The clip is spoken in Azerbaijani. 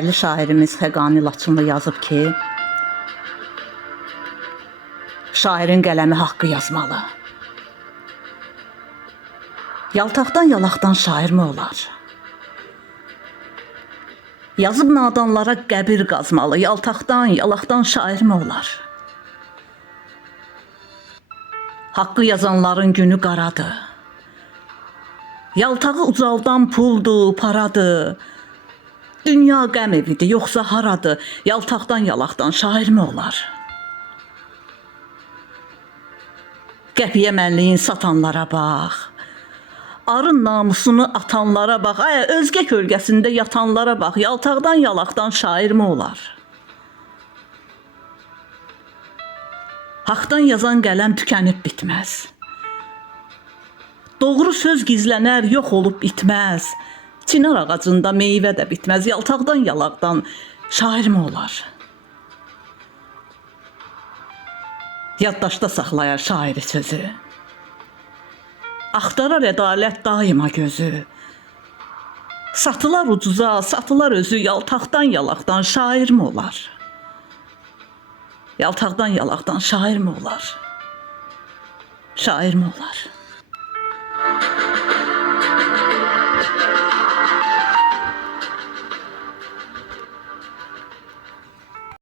Dəyərli şairimiz Xəqani Laçınlı yazıb ki, şairin qələmi haqqı yazmalı. Yaltaqdan yalaqdan şair mi olar? Yazıb nadanlara qəbir qazmalı, yaltaqdan yalaqdan şair mi olar? Haqqı yazanların günü qaradır. Yaltağı ucaldan puldur, paradır. Dünya qəm evidir, yoxsa haradır? Yaltaqdan yalaqdan şair mi olar? Qəpiyə mənliyin satanlara bax. Arın namusunu atanlara bax. Özgə kölgəsində yatanlara bax. Yaltaqdan yalaqdan şair mi olar? Haqdan yazan qələm tükənib bitməz. Doğru söz gizlənər, yox olub itməz. Çinar ağacında meyvə də bitməz. Yaltaqdan yalaqdan şair mi olar? Yaddaşda saxlayar şairi sözü. Axtarar ədalət daima gözü. Satılar ucuza, satılar özü. Yaltaqdan yalaqdan şair mi olar? Yaltaqdan yalaqdan şair mi olar? Şair mi olar?